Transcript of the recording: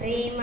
ప్రేమ